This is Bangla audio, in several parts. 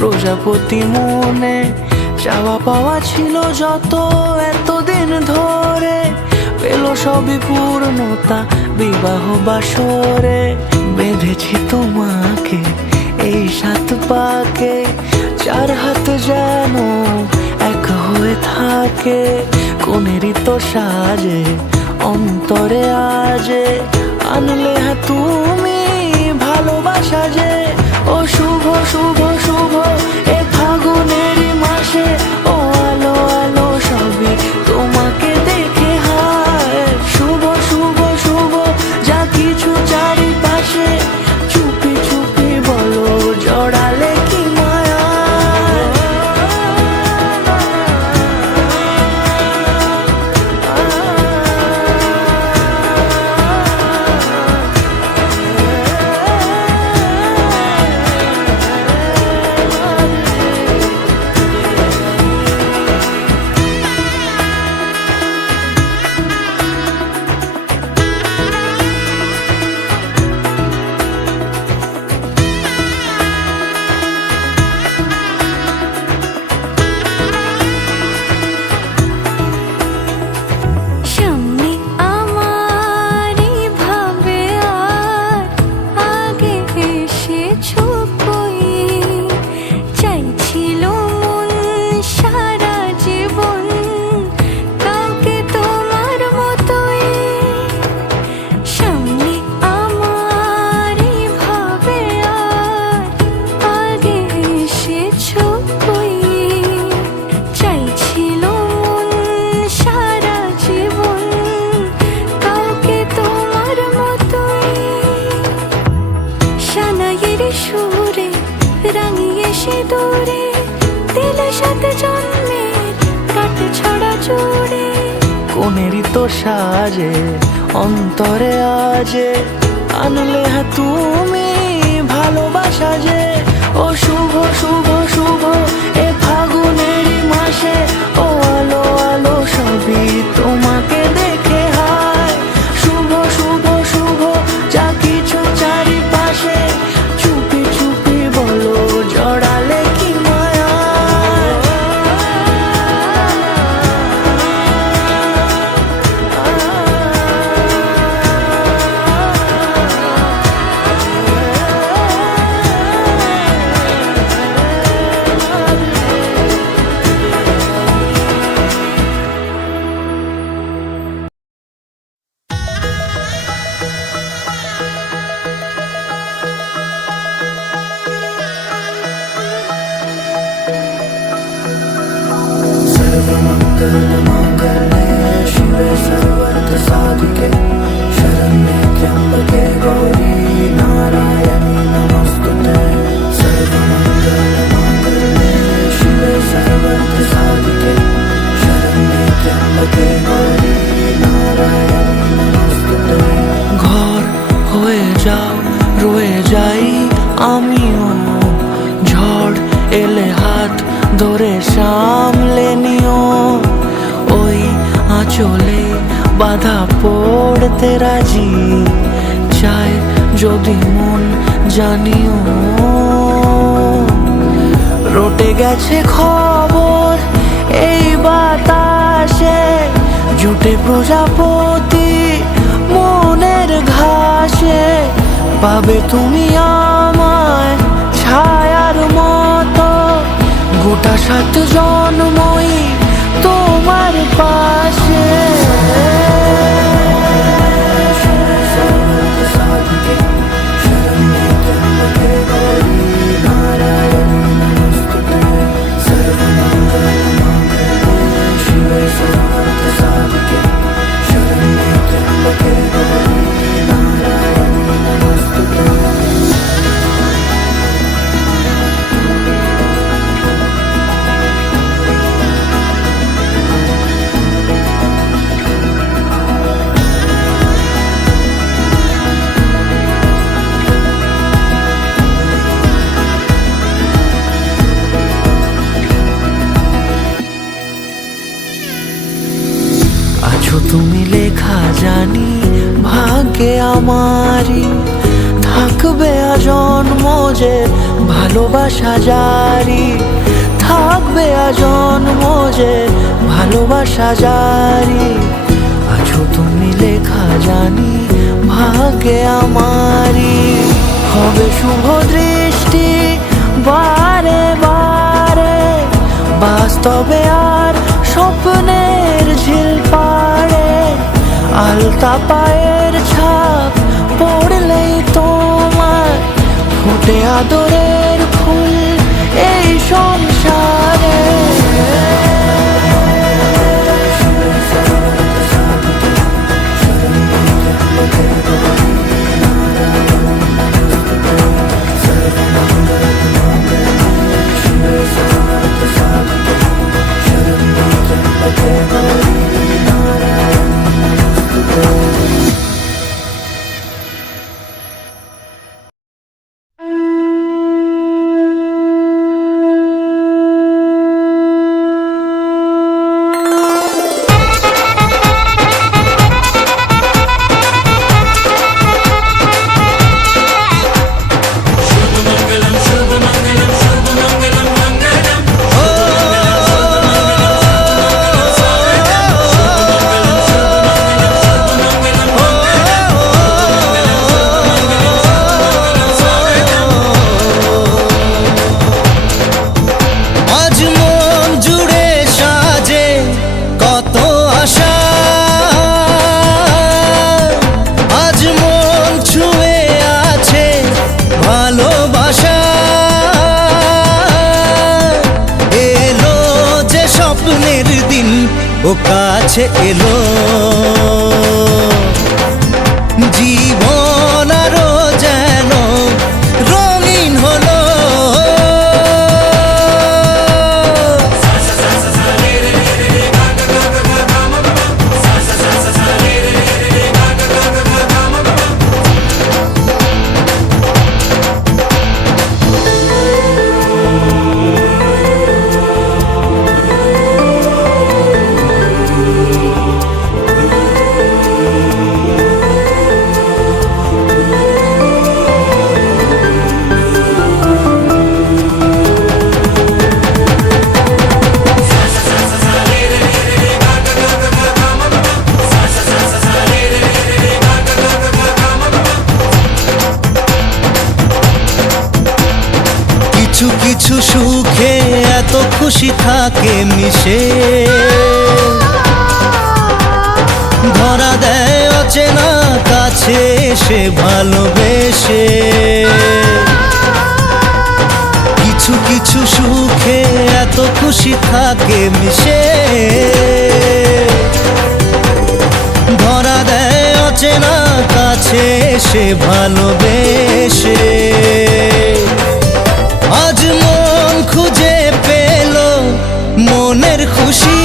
প্রজাপতি মনে চাওয়া পাওয়া ছিল যত এতদিন ধরে, পেল সবই পূর্ণতা বিবাহ বাসরে। বেঁধেছি তোমাকে এই 7 পাকে, 4 হাত যেন এক হয়ে থাকে। কোনেরই তো সাজে অন্তরে আজে, আনলে হ্যাঁ তুমি ভালোবাসা যে। ও শুভ শুভ শুভ এ ফাগুনেরই মাসে, ও আলো আলো সবই তোমাকে দেখে হায়। শুভ শুভ শুভ যা কিছু চারিপাশে, চুপি চুপি বলো জড়ালে কি মায়া। কোনেরই তো সাজে অন্তরে আজে, আনলে হ্যাঁ তুমি ভালোবাসা যে। ও শুভ শুভ শুভ এ ফাগুনেরই মাসে, ও আলো আলো সবই তোমাকে দেখে হায়। শুভ শুভ শুভ যা কিছু চারিপাশে, চুপি চুপি বলো জড়ালে কি মায়া। सर्वमङ्गलमाङ्गल्ये शिवे सर्वार्थसाधिके, शरण्ये त्र्यम्बके गौरी नारायणी नमोस्तुते। सर्वमङ्गलमाङ्गल्ये शिवे सर्वार्थसाधिके, शरण्ये त्र्यम्बके गौरी नारायणी नमोस्तुते। ঘর হয়ে যাও রয়ে যাই আমিও, ঝড় এলে হাত ধরে সামলে নিও। ওই আঁচলে বাধা পড়তে রাজি, চাই যদি মন জানিও। রটে গেছে খবর এই বাতাসে, জুটে প্রজাপতি মনের ঘাসে। পাবে তুমি আমায় ছায়ার মতো, গোটা 7 জন্মই তোমার পাশে। তুমি লেখা জানি ভাগ্যে আমারই, থাক থাকবে আজন্ম যে ভালোবাসা জারি, থাকবে আজন্ম যে ভালোবাসা জারি। আছো তুমি লেখা জানি ভাগ্যে আমারি, হবে শুভ দৃষ্টি বারে বারে, বাস্তবে আর স্বপ্নের ঝিল পাড়ে। আলতা পায়ের ছাপ পড়লেই তোমার ফুটে আদরের ফুল এই সংসারে। ও কাছে এলো জীবন আরো যেন রঙিন হলো। কিছু কিছু সুখে এত খুশি থাকে মিশে, ধরা দেয় অচেনা কাছে সে ভালোবেসে। কিছু কিছু সুখে এত খুশি থাকে মিশে, ধরা দেয় অচেনা কাছে সে ভালোবেসে। আজ মন খুঁজে পেল মনের খুশি,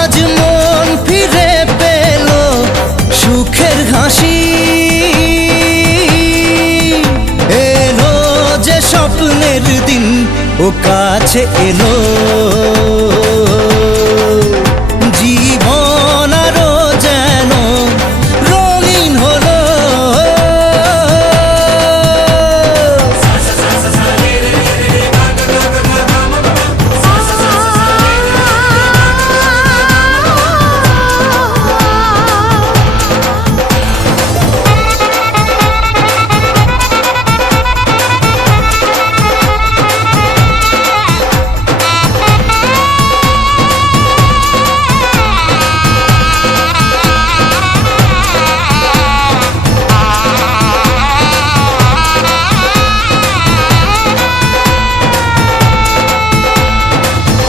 আজ মন ফিরে পেল সুখের হাসি। এলো যে স্বপ্নের দিন ও কাছে এলো, জীবন আরো যেন রঙিন হলো।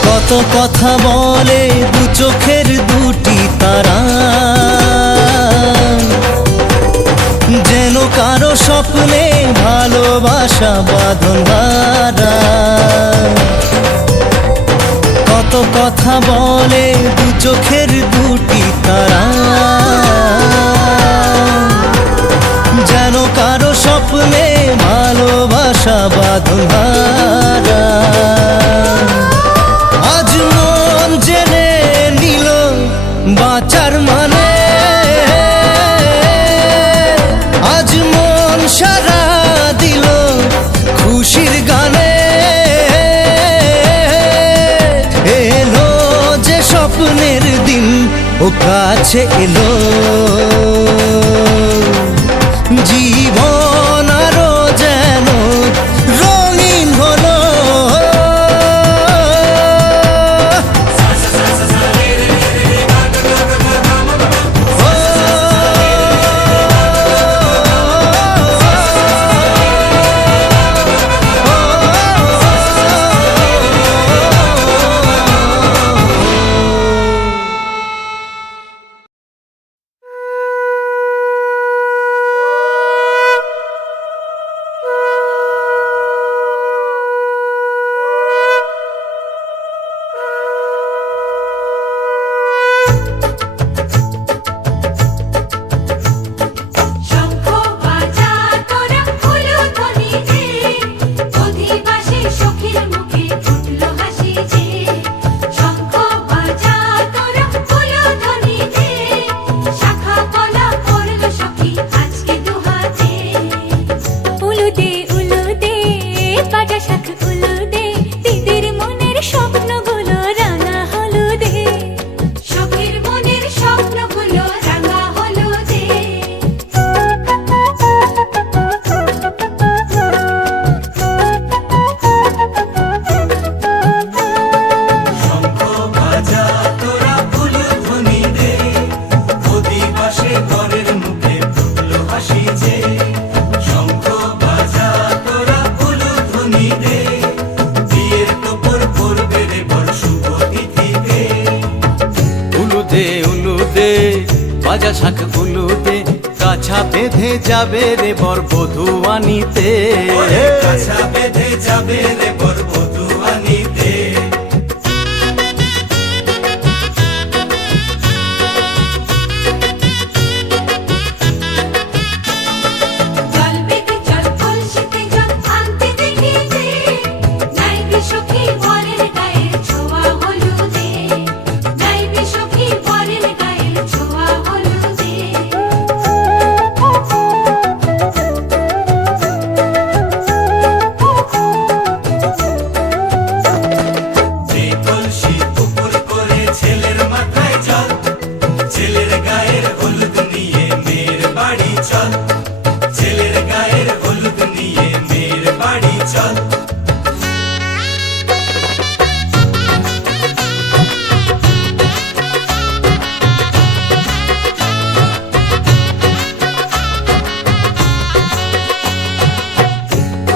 কত কথা বলে দু চোখের দুটি তারা, যেন কারো স্বপ্নে ভালোবাসা বাঁধন হারা। কত কথা বলে দু চোখের দুটি তারা, যেন কারো স্বপ্নে ভালোবাসা বাঁধন হারা। আজ মন জেনে নিল বাঁচার মানে, ও কাছে এলো জীবন আরো যেন রঙিন হলো। শঙ্খ বাজা তোরা উলুধ্বনি দে, অধিবাসী সখীর মুখে ফুটলো হাসি যে। শঙ্খ বাজা তোরা উলুধ্বনি দে, শাখা কলা করলো সখী আজকে দুহাতে। উলুদে উলুদে বাজা শাখ উলুদে, দিদির মনের স্বপ্নগুলো রাঙা হলুদে, সখীর মনের স্বপ্নগুলো রাঙা হলুদে। শঙ্খ বাজা তোরা উলুধ্বনি দে, অধিবাসে ঘরের মুখে ফুটলো হাসি যে। শঙ্খ বাজা তোরা উলুধ্বনি দে, বিয়ের তোপর পড়বে রে বর শুভ তিথিতে। উলুদে উলুদে বাজা শাখ উলুদে, কাছা বেঁধে যাবে রে বর বধূ আনিতে। ওরে কাছা বেঁধে যাবে রে বর বধূ আনিতে। জল বেঁধে চল কলসিতে জল আনতে দেখি যে, নাইবে সখী বরের গায়ের ছোঁয়া হলুদে, নাইবে সখী বরের গায়ের ছোঁয়া হলুদে। যে কলসি উপর করে ছেলের মাথায় জল, ছেলের গায়ের হলুদ নিয়ে মেয়ের বাড়ি চল, ছেলের গায়ের হলুদ নিয়ে মেয়ের বাড়ি চল।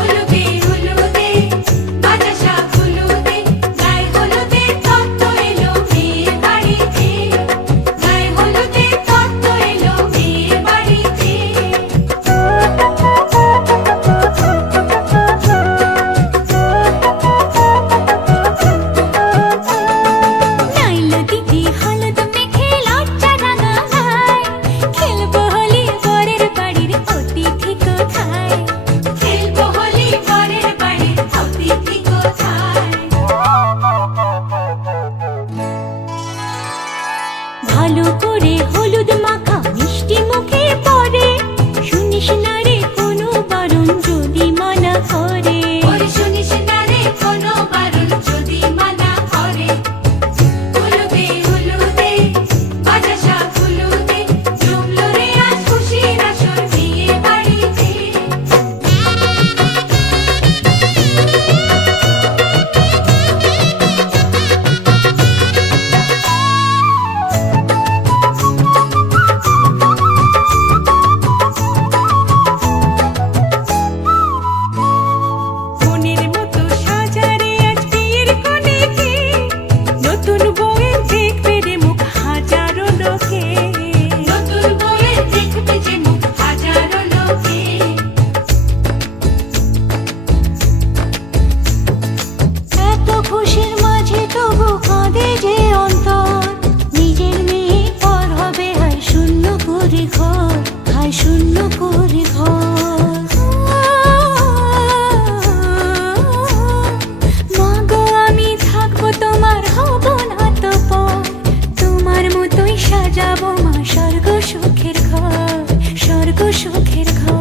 উলুদে উলুদে বাজা শাখ উলুদে, গায়ে হলুদে তত্ত্ব এলো মেয়ের বাড়িতে, গায়ে হলুদে তত্ত্ব এলো মেয়ের বাড়িতে। নাইলো দিদি হলুদ মেখে লজ্জা রাঙা গায়, খেলবো হোলি বরের বাড়ির অতিথি কোথায়, খেলবো হোলি বরের বাড়ির অতিথি কোথায়। ভালো করে হলুদ মাখা মিষ্টি মুখে পড়ে, শুনিস না রে কোনো বারণ যদি মানা করে, শুনিস না রে কোনো বারণ যদি মানা করে। উলুদে উলুদে বাজা শাখ উলুদে, জমলো রে আজ খুশির আসর বিয়ে বাড়িতে। মনের মতো সাজারে আজ বিয়ের কোণেতে, নতুন বউয়ের দেখবে রে মুখ হাজারো লোকে, নতুন বউয়ের দেখবে যে মুখ হাজারো লোকে। এত খুশির মাঝে তবু কাঁদে যে অন্তর, নিজের মেয়ে পর হবে হায় শূন্য করে ঘর, হায় শূন্য করে ঘর। মাগো আমি থাকবো তোমার হব না তো পর, তোমার মতোই সাজাবো মা স্বর্গ সুখের ঘর, স্বর্গ সুখের ঘর।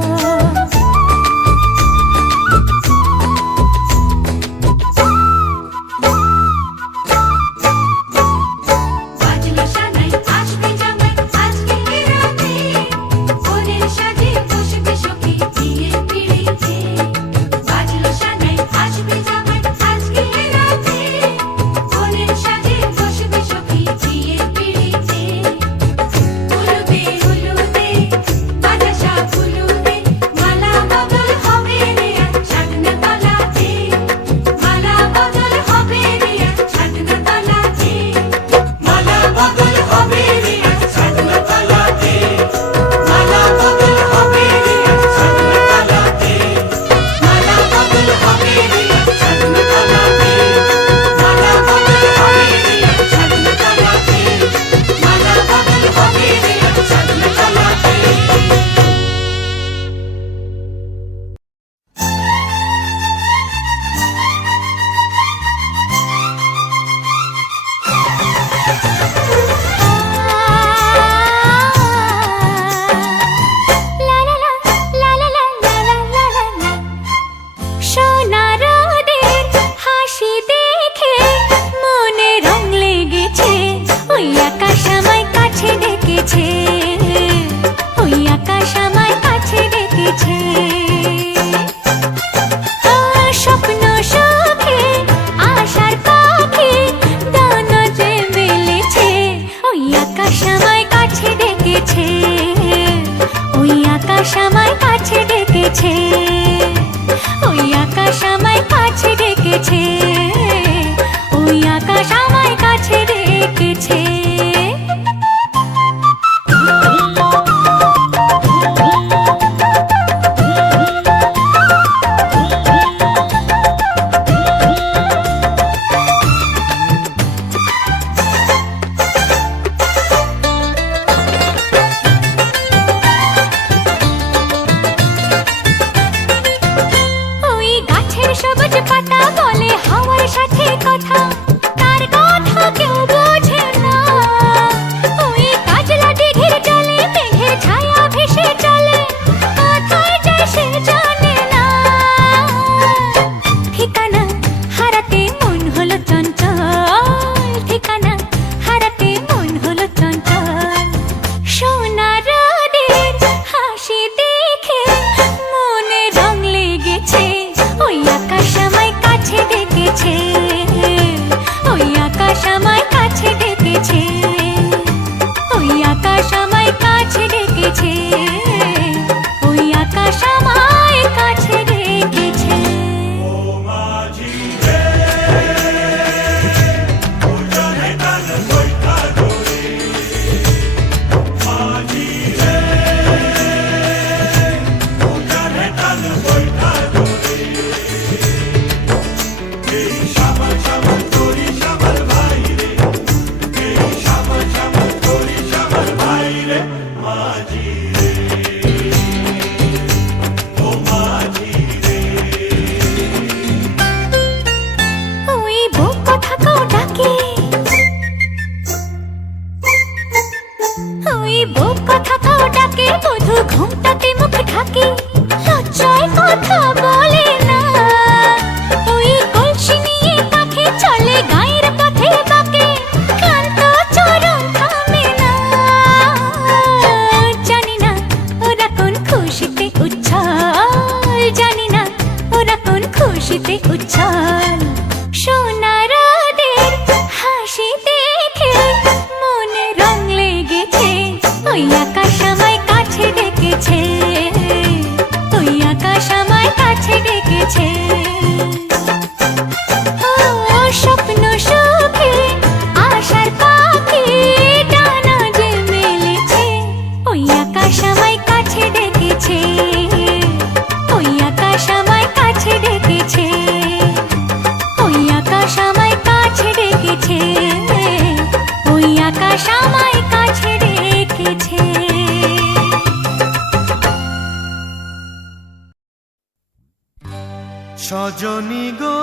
রজনী গো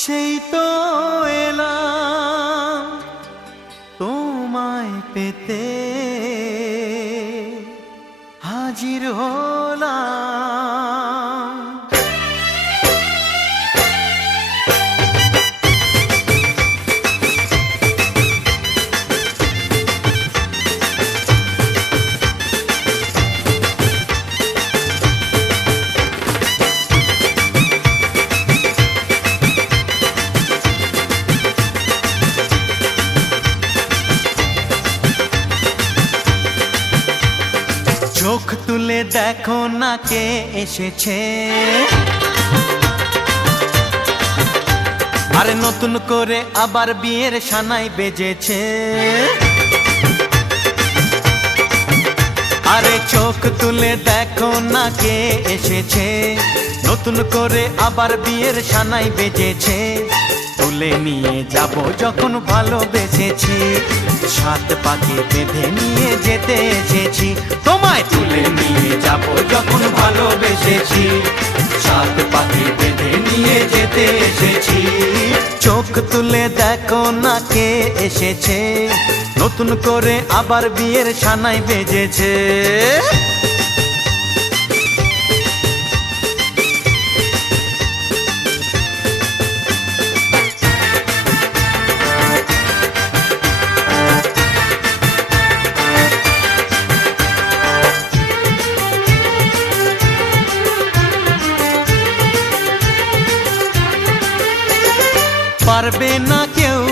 সেই তো এলাম তোমায় পেতে হাজির হলাম। চোখ তুলে দেখো না কে এসেছে, আরে নতুন করে আবার বিয়ের সানাই বেজেছে। আরে চোখ তুলে দেখো না কে এসেছে, নতুন করে আবার বিয়ের সানাই বেজেছে। তুলে নিয়ে যাব যখন ভালোবেসেছি, সাত পাকে বেঁধে নিয়ে যেতে এসেছি। তোমায় তুলে নিয়ে যাব যখন ভালোবেসেছি, সাত পাকে বেঁধে নিয়ে যেতে এসেছি। চোখ তুলে দেখো না কে এসেছে, নতুন করে আবার বিয়ের সানাই বেজেছে। পারবে না কেউ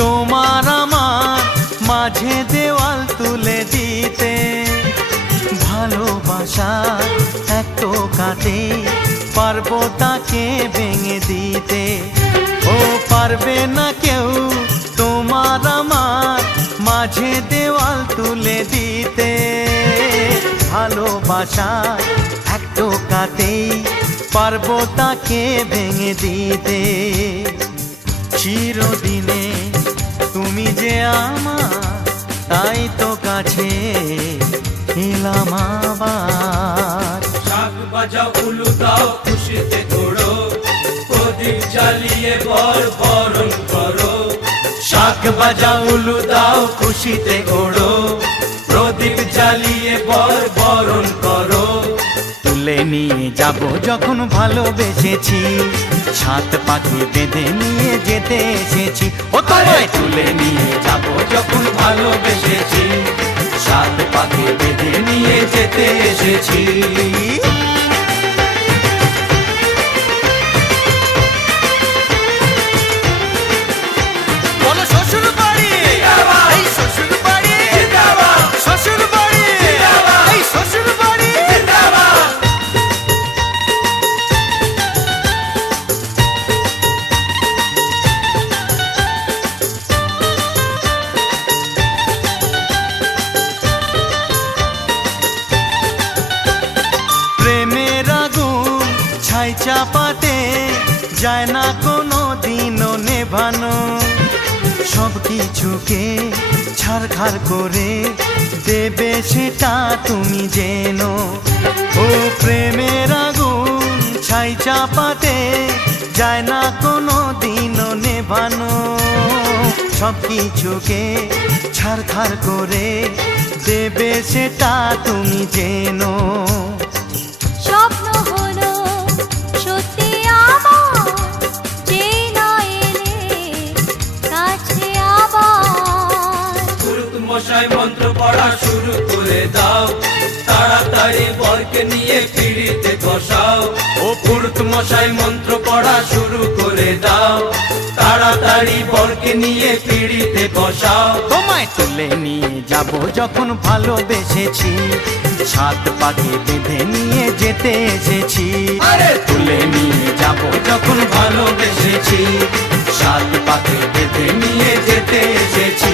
তোমার আমার মাঝে দেওয়াল তুলে দিতে, ভালোবাসা এক টোকাতে পারবো তাকে ভেঙে দিতে। ও পারবে না কেউ তোমার আমার মাঝে দেওয়াল তুলে দিতে, ভালোবাসা এক টোকাতেই পারবো তাকে ভেঙে দিতে। চিরদিনে তুমি যে আমার, তাই তো কাছে এলাম আবার। শাক বাজাও উলু দাও খুশিতে ঘোড়ো, প্রদীপ জ্বালিয়ে বর বরণ করো। শাক বাজাও উলু দাও খুশিতে ওড়ো, প্রদীপ জ্বালিয়ে বর বরণ করো। তুলে নিয়ে যাব যখন ভালোবেসেছি, সাত পাকে বেঁধে নিয়ে যেতে এসেছি। ও তোমায় তুলে নিয়ে যাব যখন ভালোবেসেছি, সাত পাকে বেঁধে নিয়ে যেতে এসেছি। বলো শ্বশুর বাড়ি, এই শ্বশুর বাড়ি, শ্বশুর বাড়ি, এই শ্বশুর বাড়ি। প্রেমের আগুন ছাই চাপাতে যায় না কোনো দিনও নেভানো, সব কিছুকে ছারখার করে দেবে সেটা তুমি জেনো। ও প্রেমের আগুন ছাই চাপাতে যায় না কোনো দিনও নেভানো, সব কিছুকে ছারখার করে দেবে সেটা তুমি জেনো। স্বপ্ন হলো সত্যি আমার, যে না এলে কাছে আবার। পুরুত মশাই মন্ত্র পড়া শুরু করে দাও, তাড়াতাড়ি বরকে নিয়ে পিড়িতে বসাও। ও পুরুত মশাই মন্ত্র পড়া শুরু করে দাও, তাড়াতাড়ি বরকে নিয়ে পিড়িতে বসাও। তোমায় তুলে নিয়ে যাব যখন ভালোবেসেছি, সাত পাকে বেঁধে নিয়ে যেতে এসেছি। আরে তুলে নিয়ে যাব যখন ভালোবেসেছি, সাত পাকে বেঁধে নিয়ে যেতে এসেছি।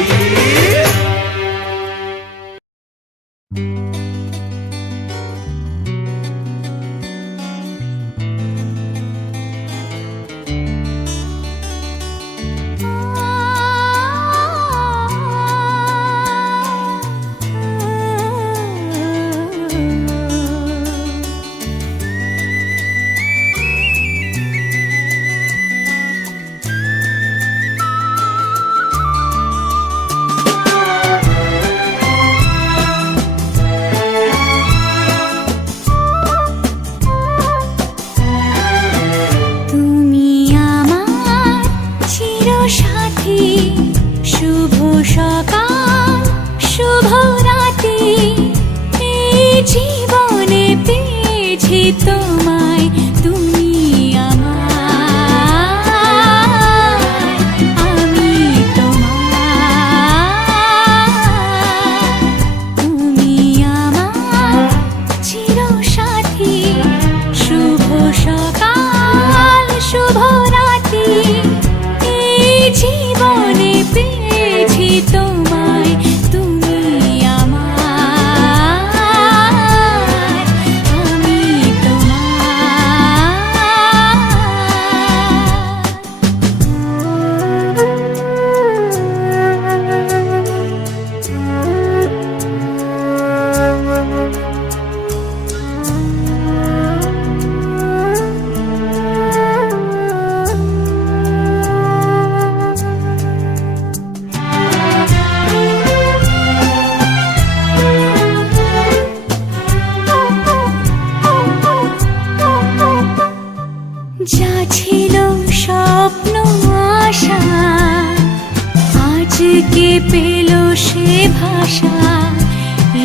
ভাষা।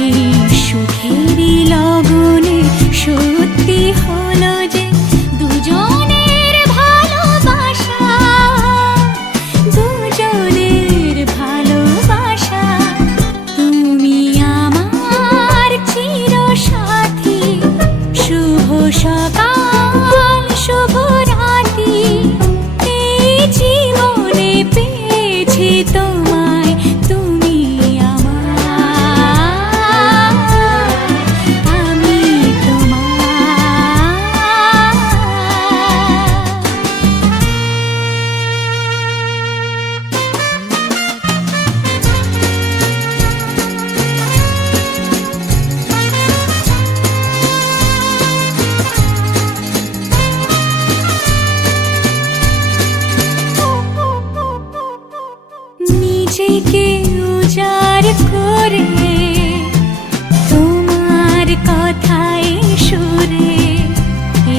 এই সুখেরই লগনে সত্যি হলো যে দুজনের ভালোবাসা, দুজনের ভালোবাসা। তুমি আমার চিরসাথী, শুভ সকাল শুভ রাতি। এই জীবনে পেয়েছি তোমায়, তুমি আমার, আমি তোমার। নিজেকে উজাড় করে তোমার কথায় সুরে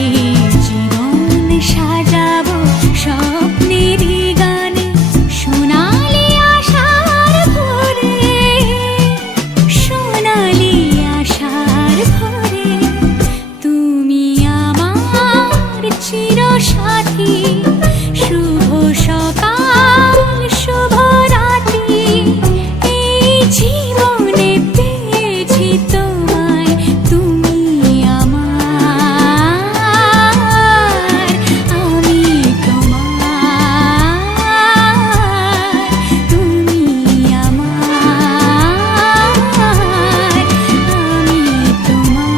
এই জীবন সাজাবো স্বপ্নেরই গানে। সোনালি আশার ভোরে, সোনালি আশার ভোরে। তুমি আমার চিরসাথী, শুভ সকাল শুভ রাতি। এই জীবনে পেয়েছি তোমায়, তুমি আমার, আমি তোমার। তুমি আমার, আমি তোমার।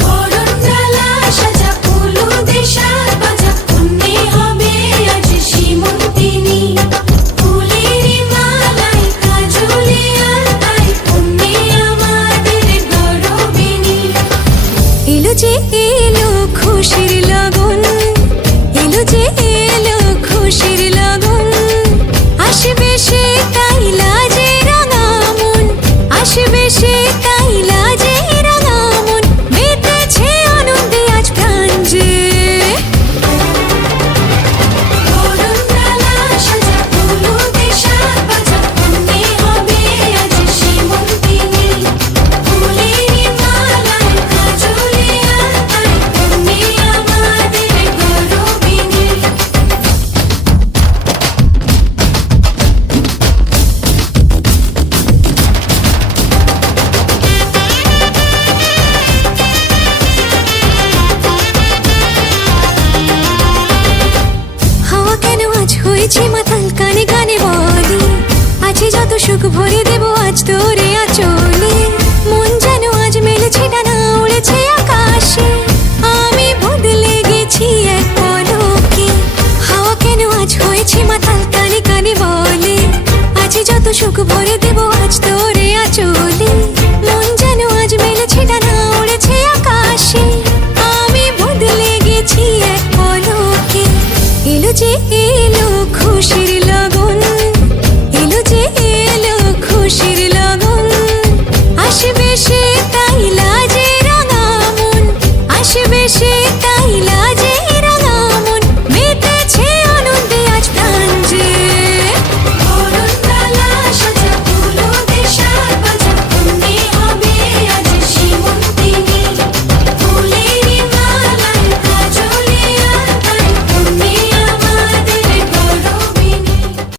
বরণডালা সাজা হলুদে সাজ বাজা, কন্যে হবে আজ সীমন্তিনী। ফুলের মালায় কাজলে আলতায়, কন্যে আমাদের গরবিনী। এলো যে এলো খুশির লগন, এলো যে এলো খুশির লগন। আসবে সে তাই লাজে রাঙা মন, আসবে সে তাই লাজে রাঙা মন। মেতেছে আনন্দে আজ প্রাণ যে। বরণডালা সাজা হলুদে সাজ বাজা, কন্যে হবে আজ সীমন্তিনী। ফুলের মালায় কাজলে আলতায়, কন্যে আমাদের গরবিনী। হাওয়া কেন আজ হয়েছে মাতাল, কানে কানে বলি আছে যত সুখ ভরে দেব আজ তোরে আঁচলে। মন যেন আজ মেলেছে ডানা, উড়েছে আকাশে। আমি বদলে গেছি এক পলকে। হাওয়া কেন আজ হয়েছে মাতাল, কানে কানে বলে আছে যত সুখ ভরে দেব আজ তোরে আঁচলে। মন যেন আজ মেলেছে ডানা, উড়েছে আকাশে। আমি বদলে গেছি এক পলকে। এলো যে এলো খুশির লগন, এলো যে এলো খুশির লগন। আসবে সে তাই লাজে রাঙা মন, আসবে সে তাই লাজে